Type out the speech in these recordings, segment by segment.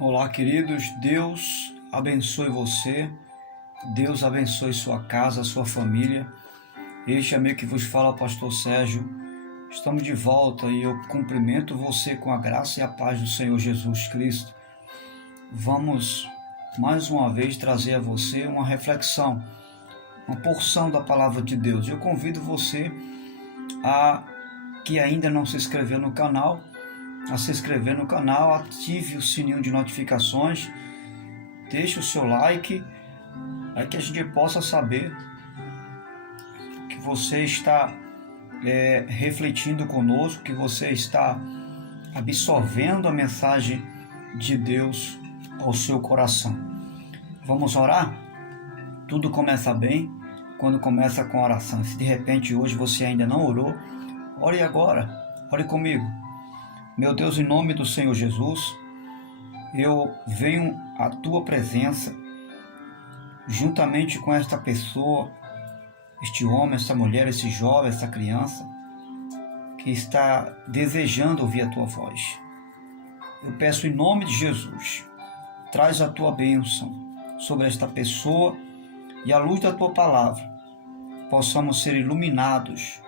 Olá, queridos. Deus abençoe você. Deus abençoe sua casa, sua família. Este amigo que vos fala, Pastor Sérgio. Estamos de volta e eu cumprimento você com a graça e a paz do Senhor Jesus Cristo. Vamos mais uma vez trazer a você uma reflexão, uma porção da palavra de Deus. Eu convido você que ainda não se inscreveu no canal, a se inscrever no canal, ative o sininho de notificações, deixe o seu like, para que a gente possa saber que você está refletindo conosco, que você está absorvendo a mensagem de Deus ao seu coração. Vamos orar? Tudo começa bem quando começa com oração. Se de repente hoje você ainda não orou, ore agora, ore comigo. Meu Deus, em nome do Senhor Jesus, eu venho à Tua presença, juntamente com esta pessoa, este homem, esta mulher, esse jovem, essa criança, que está desejando ouvir a Tua voz. Eu peço em nome de Jesus, traz a Tua bênção sobre esta pessoa e à luz da Tua palavra, possamos ser iluminados,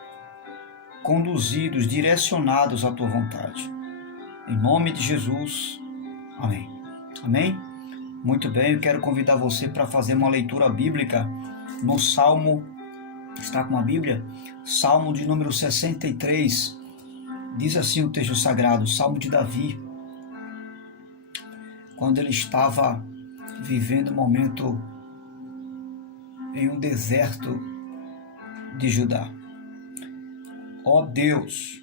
conduzidos, direcionados à Tua vontade. Em nome de Jesus, amém. Amém? Muito bem, eu quero convidar você para fazer uma leitura bíblica no Salmo, está com a Bíblia? Salmo de número 63, diz assim o texto sagrado, Salmo de Davi, quando ele estava vivendo um momento em um deserto de Judá. Ó Deus,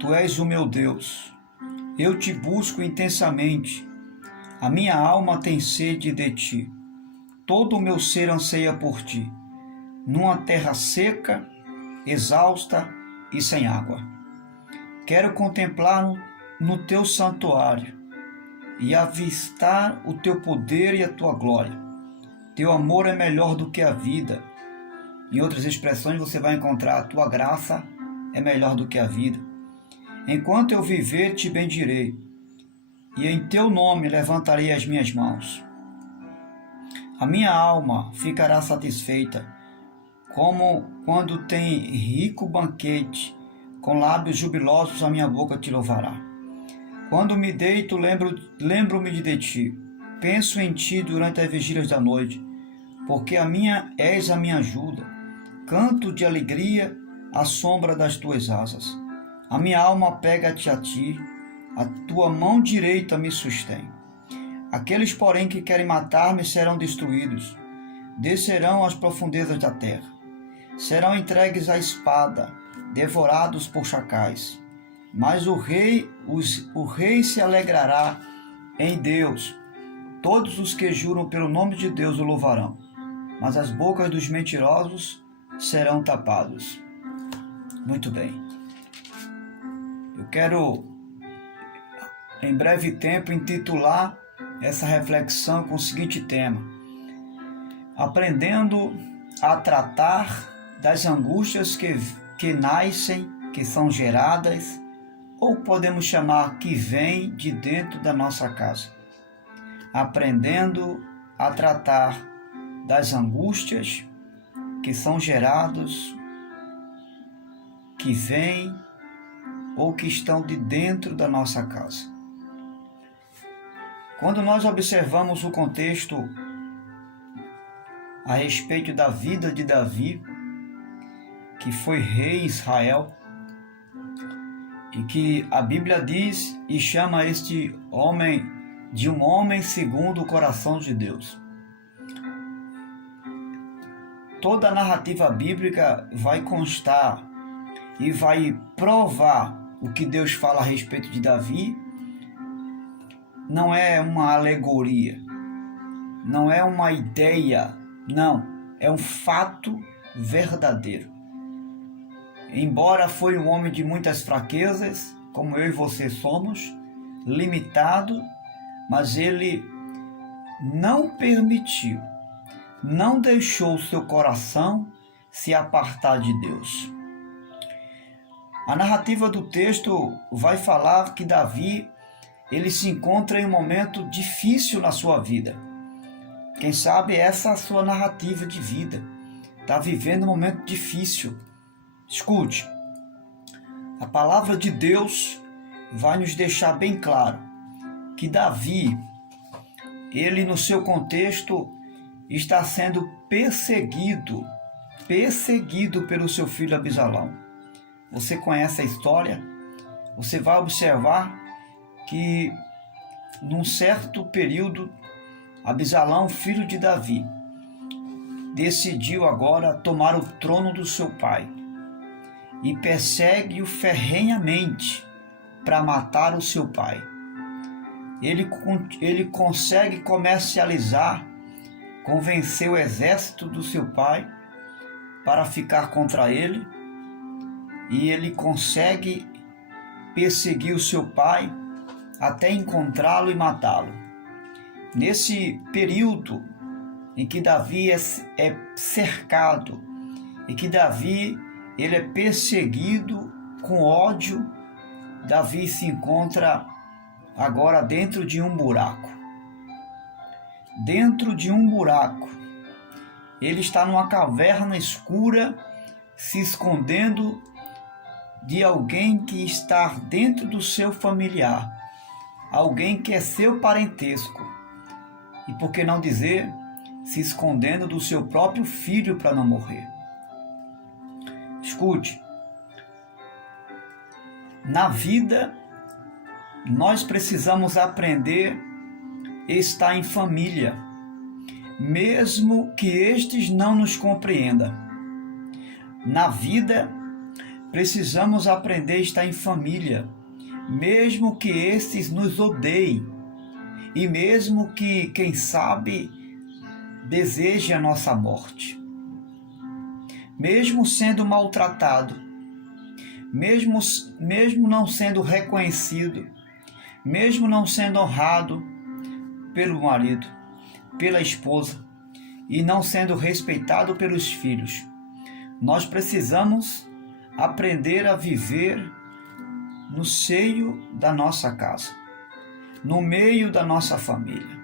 Tu és o meu Deus, eu te busco intensamente, a minha alma tem sede de ti, todo o meu ser anseia por ti, numa terra seca, exausta e sem água. Quero contemplar no teu santuário e avistar o teu poder e a tua glória. Teu amor é melhor do que a vida. Em outras expressões você vai encontrar a tua graça é melhor do que a vida. Enquanto eu viver, te bendirei, e em teu nome levantarei as minhas mãos. A minha alma ficará satisfeita, como quando tem rico banquete, com lábios jubilosos a minha boca te louvará. Quando me deito, lembro-me de ti, penso em ti durante as vigílias da noite, porque és a minha ajuda, canto de alegria à sombra das tuas asas. A minha alma pega-te a ti, a tua mão direita me sustém. Aqueles, porém, que querem matar-me serão destruídos, descerão às profundezas da terra. Serão entregues à espada, devorados por chacais. Mas o rei se alegrará em Deus. Todos os que juram pelo nome de Deus o louvarão, mas as bocas dos mentirosos serão tapadas. Muito bem. Eu quero, em breve tempo, intitular essa reflexão com o seguinte tema: aprendendo a tratar das angústias que nascem, que são geradas, ou podemos chamar que vêm de dentro da nossa casa. Aprendendo a tratar das angústias que são geradas, que vêm ou que estão de dentro da nossa casa. Quando nós observamos o contexto a respeito da vida de Davi, que foi rei em Israel, e que a Bíblia diz e chama este homem de um homem segundo o coração de Deus. Toda a narrativa bíblica vai constar e vai provar o que Deus fala a respeito de Davi. Não é uma alegoria, não é uma ideia, não, é um fato verdadeiro. Embora foi um homem de muitas fraquezas, como eu e você somos, limitado, mas ele não permitiu, não deixou o seu coração se apartar de Deus. A narrativa do texto vai falar que Davi ele se encontra em um momento difícil na sua vida. Quem sabe essa é a sua narrativa de vida. Está vivendo um momento difícil. Escute, a palavra de Deus vai nos deixar bem claro que Davi, ele no seu contexto, está sendo perseguido pelo seu filho Absalão. Você conhece a história? Você vai observar que num certo período, Absalão, filho de Davi, decidiu agora tomar o trono do seu pai e persegue-o ferrenhamente para matar o seu pai. Ele consegue comercializar, convencer o exército do seu pai para ficar contra ele, e ele consegue perseguir o seu pai até encontrá-lo e matá-lo. Nesse período em que Davi é cercado e que Davi ele é perseguido com ódio, Davi se encontra agora dentro de um buraco. Dentro de um buraco. Ele está numa caverna escura, se escondendo de alguém que está dentro do seu familiar, alguém que é seu parentesco, e por que não dizer, se escondendo do seu próprio filho para não morrer. Escute, na vida nós precisamos aprender a estar em família, mesmo que estes não nos compreendam. Na vida precisamos aprender a estar em família, mesmo que estes nos odeiem e mesmo que, quem sabe, desejem a nossa morte. Mesmo sendo maltratado, mesmo não sendo reconhecido, mesmo não sendo honrado pelo marido, pela esposa e não sendo respeitado pelos filhos, nós precisamos aprender a viver no seio da nossa casa, no meio da nossa família.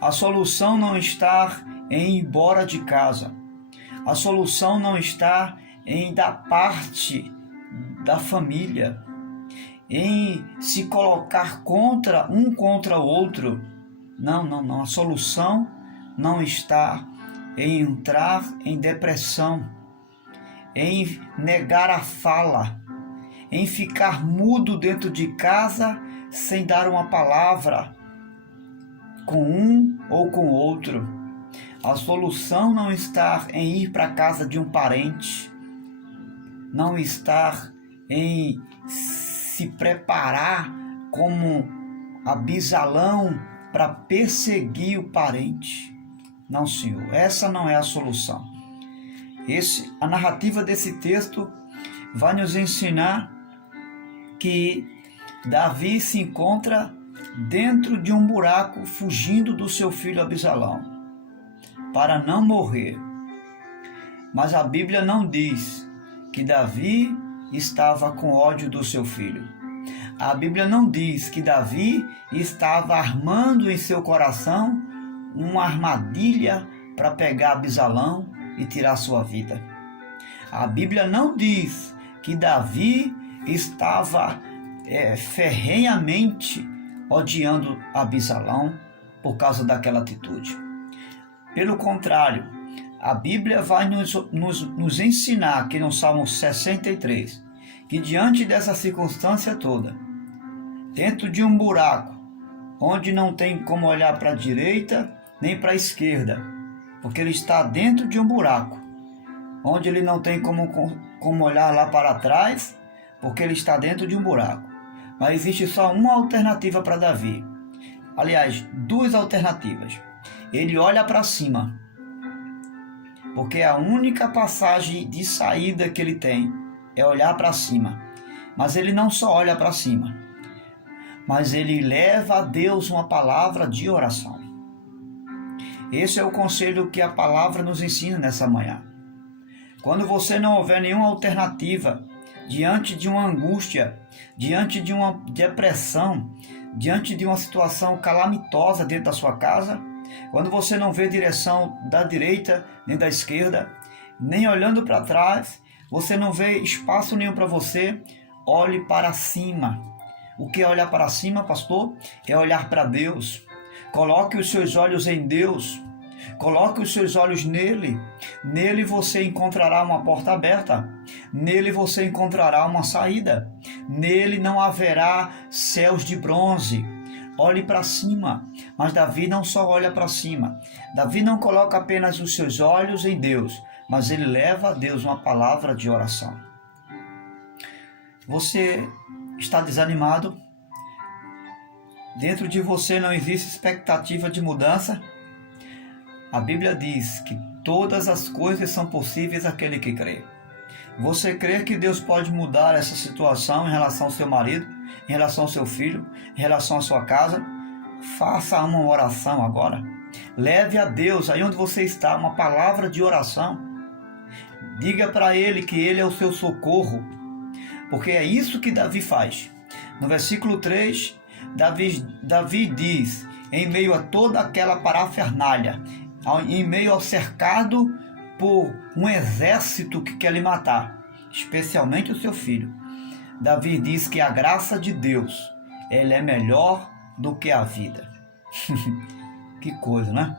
A solução não está em ir embora de casa. A solução não está em dar parte da família, em se colocar contra o outro. Não. A solução não está em entrar em depressão, em negar a fala, em ficar mudo dentro de casa sem dar uma palavra com um ou com outro. A solução não está em ir para a casa de um parente, não está em se preparar como Absalão para perseguir o parente. Não, Senhor, essa não é a solução. A narrativa desse texto vai nos ensinar que Davi se encontra dentro de um buraco, fugindo do seu filho Absalão, para não morrer. Mas a Bíblia não diz que Davi estava com ódio do seu filho. A Bíblia não diz que Davi estava armando em seu coração uma armadilha para pegar Absalão e tirar sua vida. A Bíblia não diz que Davi estava ferrenhamente odiando Absalão por causa daquela atitude. Pelo contrário, a Bíblia vai nos ensinar aqui no Salmo 63, que diante dessa circunstância toda, dentro de um buraco, onde não tem como olhar para a direita nem para a esquerda, porque ele está dentro de um buraco, onde ele não tem como olhar lá para trás, porque ele está dentro de um buraco. Mas existe só uma alternativa para Davi. Aliás, duas alternativas. Ele olha para cima, porque a única passagem de saída que ele tem é olhar para cima. Mas ele não só olha para cima, mas ele leva a Deus uma palavra de oração. Esse é o conselho que a palavra nos ensina nessa manhã. Quando você não houver nenhuma alternativa, diante de uma angústia, diante de uma depressão, diante de uma situação calamitosa dentro da sua casa, quando você não vê direção da direita nem da esquerda, nem olhando para trás, você não vê espaço nenhum para você, olhe para cima. O que é olhar para cima, pastor? É olhar para Deus. Coloque os seus olhos em Deus. Coloque os seus olhos nele. Nele você encontrará uma porta aberta. Nele você encontrará uma saída. Nele não haverá céus de bronze. Olhe para cima. Mas Davi não só olha para cima. Davi não coloca apenas os seus olhos em Deus, mas ele leva a Deus uma palavra de oração. Você está desanimado? Dentro de você não existe expectativa de mudança? A Bíblia diz que todas as coisas são possíveis àquele que crê. Você crê que Deus pode mudar essa situação em relação ao seu marido, em relação ao seu filho, em relação à sua casa? Faça uma oração agora. Leve a Deus, aí onde você está, uma palavra de oração. Diga para Ele que Ele é o seu socorro, porque é isso que Davi faz. No versículo 3, Davi diz, em meio a toda aquela parafernália, em meio ao cercado por um exército que quer lhe matar, especialmente o seu filho, Davi diz que a graça de Deus, ela é melhor do que a vida. Que coisa, né?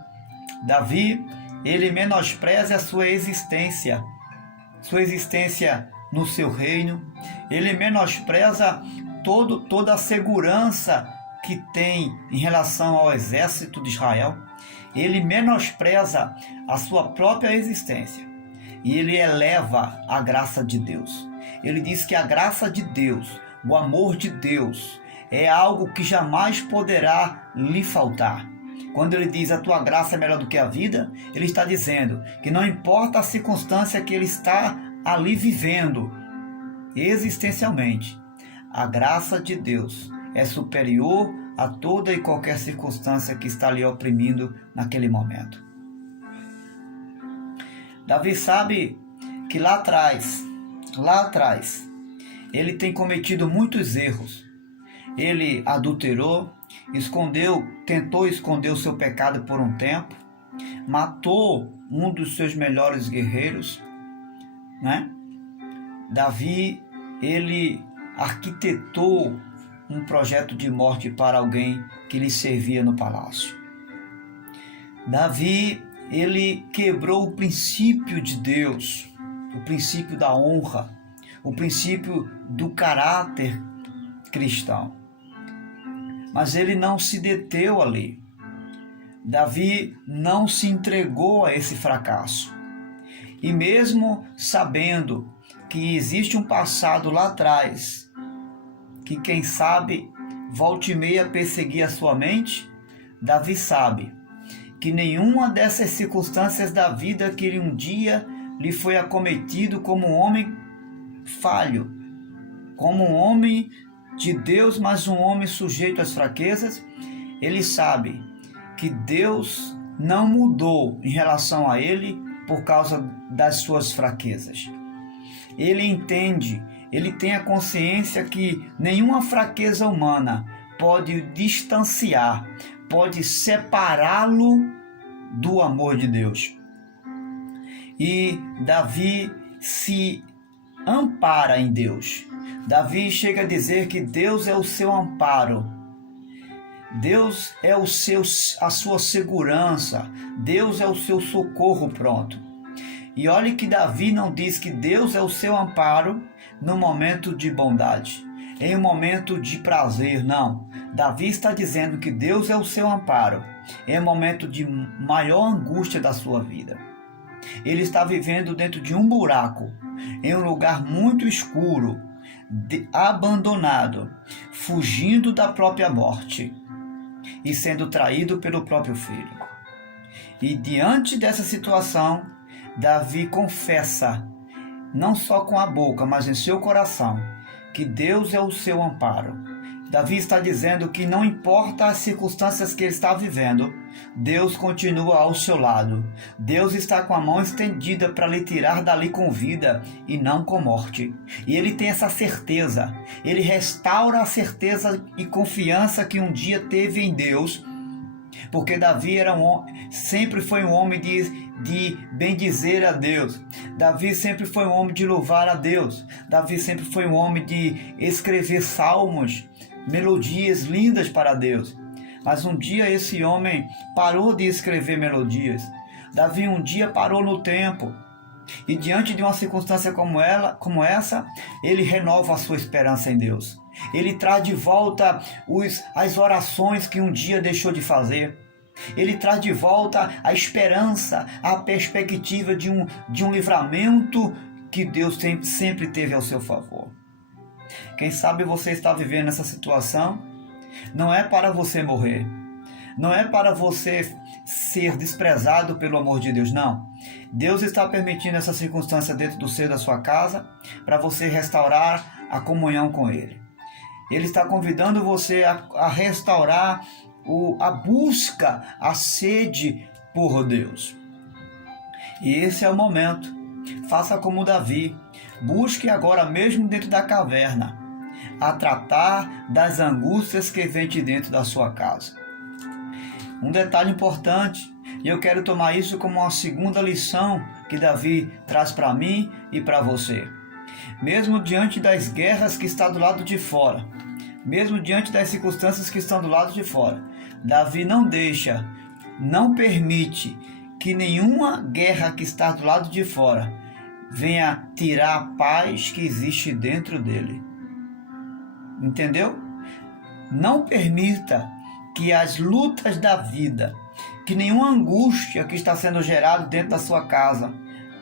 Davi, ele menospreza a sua existência no seu reino, ele menospreza toda a segurança que tem em relação ao exército de Israel, ele menospreza a sua própria existência e ele eleva a graça de Deus. Ele diz que a graça de Deus, o amor de Deus, é algo que jamais poderá lhe faltar. Quando ele diz a tua graça é melhor do que a vida, ele está dizendo que não importa a circunstância que ele está ali vivendo existencialmente, a graça de Deus é superior a toda e qualquer circunstância que está lhe oprimindo naquele momento. Davi sabe que lá atrás, ele tem cometido muitos erros. Ele adulterou, tentou esconder o seu pecado por um tempo, matou um dos seus melhores guerreiros, né? Davi, ele arquitetou um projeto de morte para alguém que lhe servia no palácio. Davi, ele quebrou o princípio de Deus, o princípio da honra, o princípio do caráter cristão. Mas ele não se deteu ali. Davi não se entregou a esse fracasso. E mesmo sabendo que existe um passado lá atrás, que quem sabe volte e meia perseguir a sua mente, Davi sabe que nenhuma dessas circunstâncias da vida que um dia lhe foi acometido como um homem falho, como um homem de Deus, mas um homem sujeito às fraquezas, ele sabe que Deus não mudou em relação a ele por causa das suas fraquezas. Ele entende, ele tem a consciência que nenhuma fraqueza humana pode distanciar, pode separá-lo do amor de Deus. E Davi se ampara em Deus. Davi chega a dizer que Deus é o seu amparo. Deus é a sua segurança. Deus é o seu socorro pronto. E olhe que Davi não diz que Deus é o seu amparo no momento de bondade, em um momento de prazer, não. Davi está dizendo que Deus é o seu amparo em um momento de maior angústia da sua vida. Ele está vivendo dentro de um buraco, em um lugar muito escuro, abandonado, fugindo da própria morte e sendo traído pelo próprio filho. E diante dessa situação, Davi confessa, não só com a boca, mas em seu coração, que Deus é o seu amparo, Davi está dizendo que não importa as circunstâncias que ele está vivendo, Deus continua ao seu lado. Deus está com a mão estendida para lhe tirar dali com vida e não com morte. E ele tem essa certeza. Ele restaura a certeza e confiança que um dia teve em Deus, porque Davi sempre foi um homem de bendizer a Deus. Davi sempre foi um homem de louvar a Deus. Davi sempre foi um homem de escrever salmos, melodias lindas para Deus. Mas um dia esse homem parou de escrever melodias. Davi um dia parou no tempo. E diante de uma circunstância como essa, ele renova a sua esperança em Deus. Ele traz de volta as orações que um dia deixou de fazer. Ele traz de volta a esperança, a perspectiva de um livramento que Deus sempre teve ao seu favor. Quem sabe você está vivendo essa situação? Não é para você morrer. Não é para você ser desprezado pelo amor de Deus, não. Deus está permitindo essa circunstância dentro do seio da sua casa para você restaurar a comunhão com Ele. Ele está convidando você a restaurar a busca, a sede por Deus. E esse é o momento. Faça como Davi. Busque agora mesmo dentro da caverna a tratar das angústias que vem de dentro da sua casa. Um detalhe importante, e eu quero tomar isso como uma segunda lição que Davi traz para mim e para você. Mesmo diante das guerras que está do lado de fora, mesmo diante das circunstâncias que estão do lado de fora, Davi não permite que nenhuma guerra que está do lado de fora venha tirar a paz que existe dentro dele. Entendeu? Não permita que as lutas da vida, que nenhuma angústia que está sendo gerada dentro da sua casa,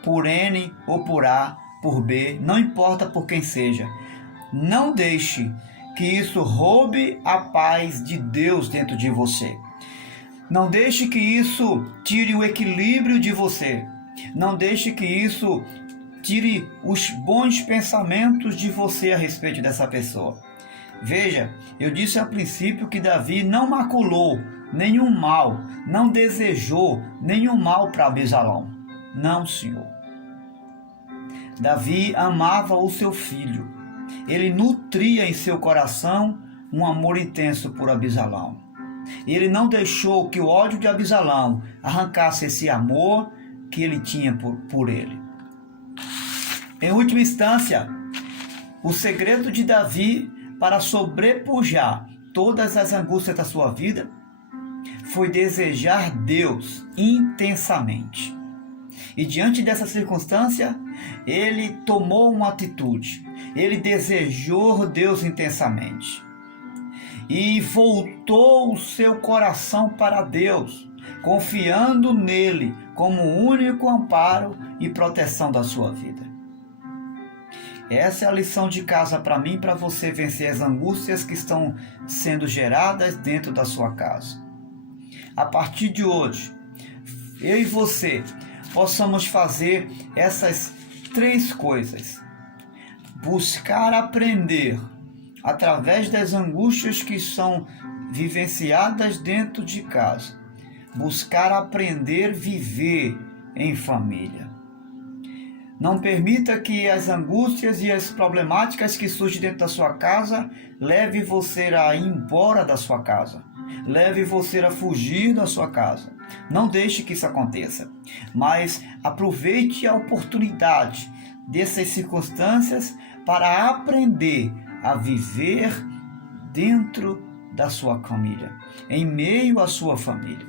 por N ou por A, por B, não importa por quem seja, não deixe que isso roube a paz de Deus dentro de você. Não deixe que isso tire o equilíbrio de você. Não deixe que isso tire os bons pensamentos de você a respeito dessa pessoa. Veja, eu disse a princípio que Davi não maculou nenhum mal, não desejou nenhum mal para Absalão. Não, Senhor. Davi amava o seu filho. Ele nutria em seu coração um amor intenso por Absalão. Ele não deixou que o ódio de Absalão arrancasse esse amor que ele tinha por ele. Em última instância, o segredo de Davi para sobrepujar todas as angústias da sua vida foi desejar Deus intensamente. E diante dessa circunstância, ele tomou uma atitude. Ele desejou Deus intensamente. E voltou o seu coração para Deus, confiando nele como o único amparo e proteção da sua vida. Essa é a lição de casa para mim, para você vencer as angústias que estão sendo geradas dentro da sua casa. A partir de hoje, eu e você possamos fazer essas 3 coisas. Buscar aprender através das angústias que são vivenciadas dentro de casa. Buscar aprender a viver em família. Não permita que as angústias e as problemáticas que surgem dentro da sua casa leve você a ir embora da sua casa. Leve você a fugir da sua casa. Não deixe que isso aconteça. Mas aproveite a oportunidade dessas circunstâncias para aprender a viver dentro da sua família, em meio à sua família.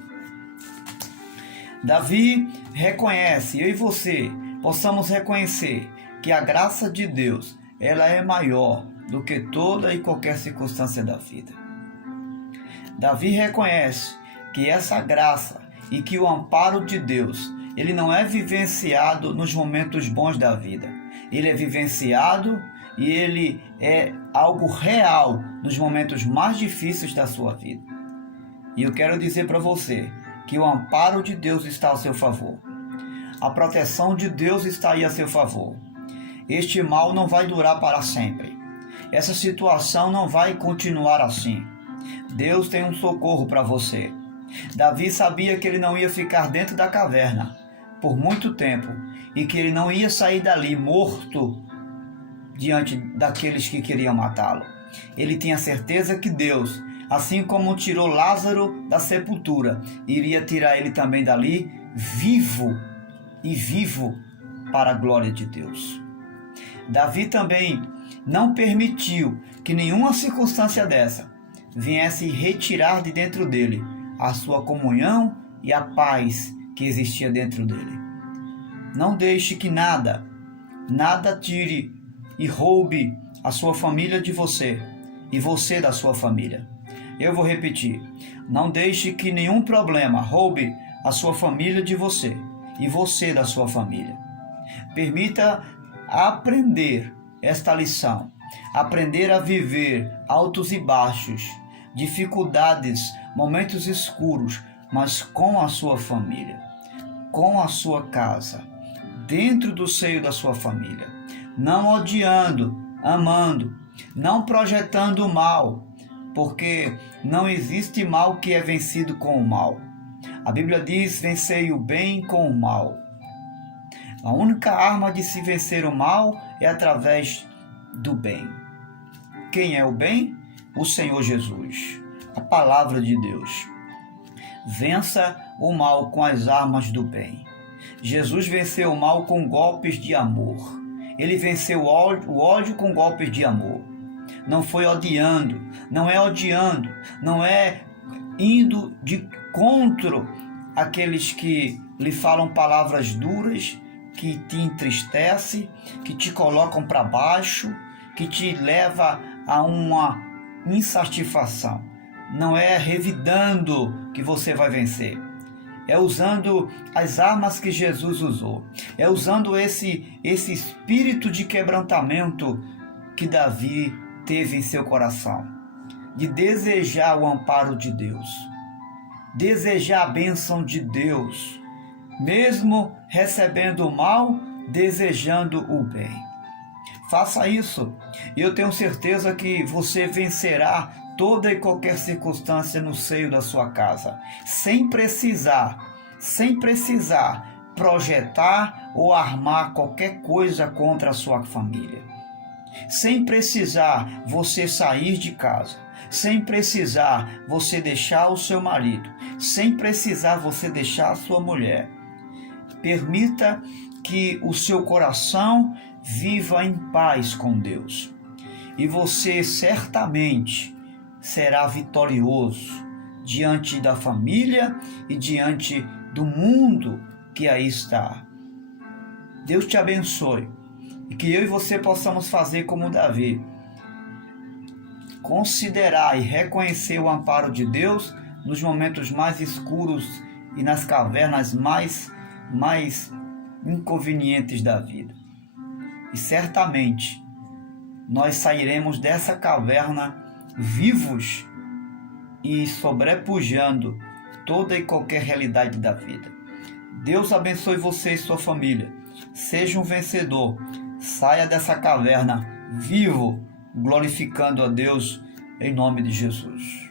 Davi reconhece, eu e você possamos reconhecer que a graça de Deus, ela é maior do que toda e qualquer circunstância da vida. Davi reconhece que essa graça e que o amparo de Deus, ele não é vivenciado nos momentos bons da vida. Ele é vivenciado e ele é algo real nos momentos mais difíceis da sua vida. E eu quero dizer para você que o amparo de Deus está ao seu favor. A proteção de Deus está aí a seu favor. Este mal não vai durar para sempre. essa situação não vai continuar assim. Deus tem um socorro para você. Davi sabia que ele não ia ficar dentro da caverna por muito tempo e que ele não ia sair dali morto diante daqueles que queriam matá-lo. Ele tinha certeza que Deus, assim como tirou Lázaro da sepultura, iria tirar ele também dali vivo para a glória de Deus. Davi também não permitiu que nenhuma circunstância dessa viesse retirar de dentro dele a sua comunhão e a paz que existia dentro dele. Não deixe que nada tire e roube a sua família de você e você da sua família. Eu vou repetir: não deixe que nenhum problema roube a sua família de você e você da sua família. Permita aprender esta lição, aprender a viver altos e baixos, dificuldades, momentos escuros, mas com a sua família, com a sua casa, dentro do seio da sua família, não odiando, amando, não projetando o mal, porque não existe mal que é vencido com o mal. A Bíblia diz: vencei o bem com o mal. A única arma de se vencer o mal é através do bem. Quem é o bem? O Senhor Jesus, a palavra de Deus. Vença o mal com as armas do bem. Jesus venceu o mal com golpes de amor. Ele venceu o ódio com golpes de amor. Não foi odiando, não é indo de contra aqueles que lhe falam palavras duras, que te entristece, que te colocam para baixo, que te leva a uma insatisfação. Não é revidando que você vai vencer. É usando as armas que Jesus usou. É usando esse espírito de quebrantamento que Davi teve em seu coração. De desejar o amparo de Deus. Desejar a bênção de Deus. Mesmo recebendo o mal, desejando o bem. Faça isso e eu tenho certeza que você vencerá toda e qualquer circunstância no seio da sua casa, sem precisar projetar ou armar qualquer coisa contra a sua família. Sem precisar você sair de casa, sem precisar você deixar o seu marido, sem precisar você deixar a sua mulher. Permita que o seu coração viva em paz com Deus. E você certamente será vitorioso diante da família e diante do mundo que aí está. Deus te abençoe e que eu e você possamos fazer como Davi. Considerar e reconhecer o amparo de Deus nos momentos mais escuros e nas cavernas mais inconvenientes da vida. E certamente nós sairemos dessa caverna vivos e sobrepujando toda e qualquer realidade da vida. Deus abençoe você e sua família. Seja um vencedor. Saia dessa caverna vivo, glorificando a Deus em nome de Jesus.